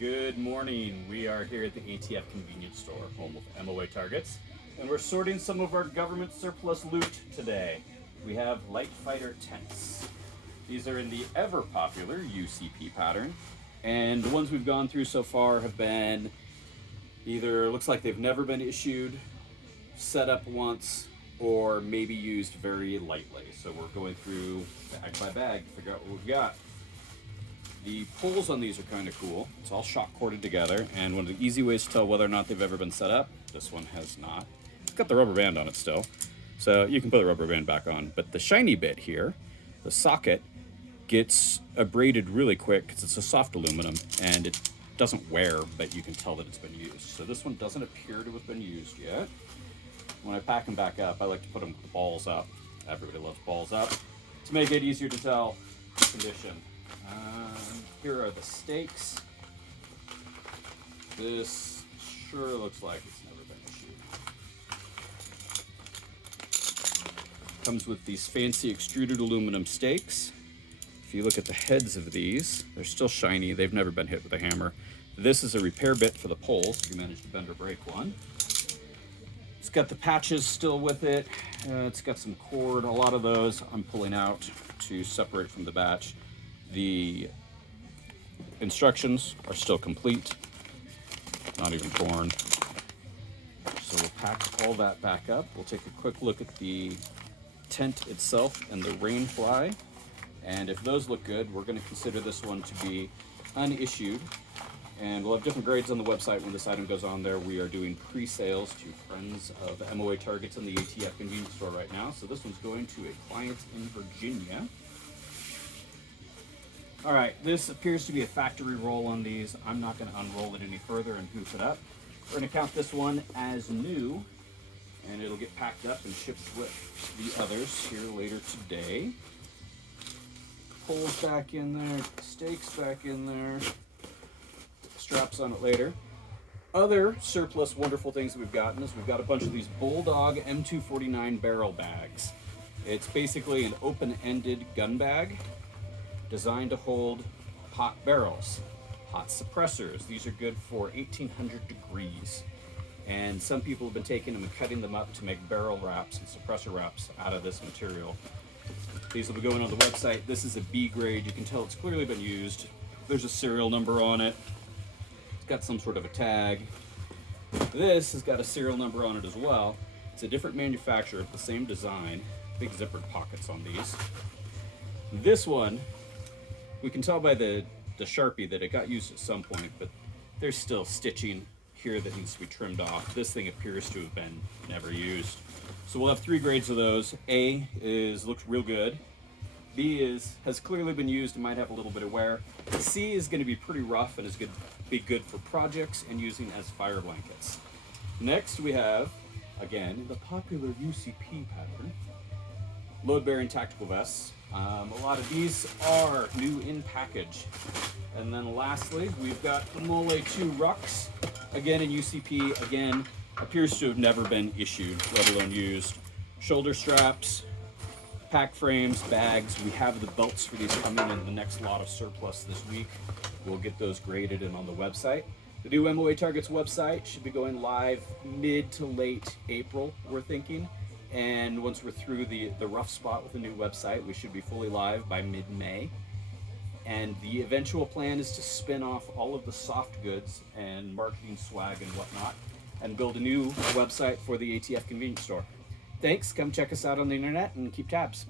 Good morning. We are here at the ATF convenience store, home of MOA targets, and we're sorting some of our government surplus loot today. We have light fighter tents. These are in the ever popular UCP pattern, and the ones we've gone through so far have been either looks like they've never been issued, set up once, or maybe used very lightly. So we're going through bag by bag to figure out what we've got. The poles on these are kind of cool. It's all shock corded together, and one of the easy ways to tell whether or not they've ever been set up, this one has not. It's got the rubber band on it still, so you can put the rubber band back on. But the shiny bit here, the socket, gets abraded really quick because it's a soft aluminum and it doesn't wear, but you can tell that it's been used. So this one doesn't appear to have been used yet. When I pack them back up, I like to put them with the balls up. Everybody loves balls up to make it easier to tell the condition. Here are the stakes. This sure looks like it's never been issued. Comes with these fancy extruded aluminum stakes. If you look at the heads of these, they're still shiny. They've never been hit with a hammer. This is a repair bit for the poles if you manage to bend or break one. It's got the patches still with it. It's got some cord. A lot of those I'm pulling out to separate from the batch. The instructions are still complete, not even torn. So we'll pack all that back up. We'll take a quick look at the tent itself and the rain fly. And if those look good, we're going to consider this one to be unissued. And we'll have different grades on the website when this item goes on there. We are doing pre-sales to friends of MOA targets in the ATF convenience store right now. So this one's going to a client in Virginia. All right, this appears to be a factory roll on these. I'm not going to unroll it any further and hoof it up. We're going to count this one as new, and it'll get packed up and shipped with the others here later today. Poles back in there, stakes back in there, straps on it later. Other surplus wonderful things that we've gotten is we've got a bunch of these Bulldog M249 barrel bags. It's basically an open-ended gun bag designed to hold hot barrels, hot suppressors. These are good for 1800 degrees. And some people have been taking them and cutting them up to make barrel wraps and suppressor wraps out of this material. These will be going on the website. This is a B grade. You can tell it's clearly been used. There's a serial number on it. It's got some sort of a tag. This has got a serial number on it as well. It's a different manufacturer, the same design. Big zippered pockets on these. This one, we can tell by the Sharpie that it got used at some point, but there's still stitching here that needs to be trimmed off. This thing appears to have been never used. So we'll have 3 grades of those. A looks real good. B has clearly been used and might have a little bit of wear. C is going to be pretty rough and is going to be good for projects and using as fire blankets. Next we have, again, the popular UCP pattern, load-bearing tactical vests. A lot of these are new in package. And then lastly, we've got the Mole 2 rucks, again in UCP, again, appears to have never been issued, let alone used. Shoulder straps, pack frames, bags. We have the belts for these coming in the next lot of surplus this week. We'll get those graded and on the website. The new MOA Targets website should be going live mid to late April, we're thinking. And once we're through the rough spot with the new website, we should be fully live by mid-May. And the eventual plan is to spin off all of the soft goods and marketing swag and whatnot and build a new website for the ATF convenience store. Thanks, come check us out on the internet and keep tabs.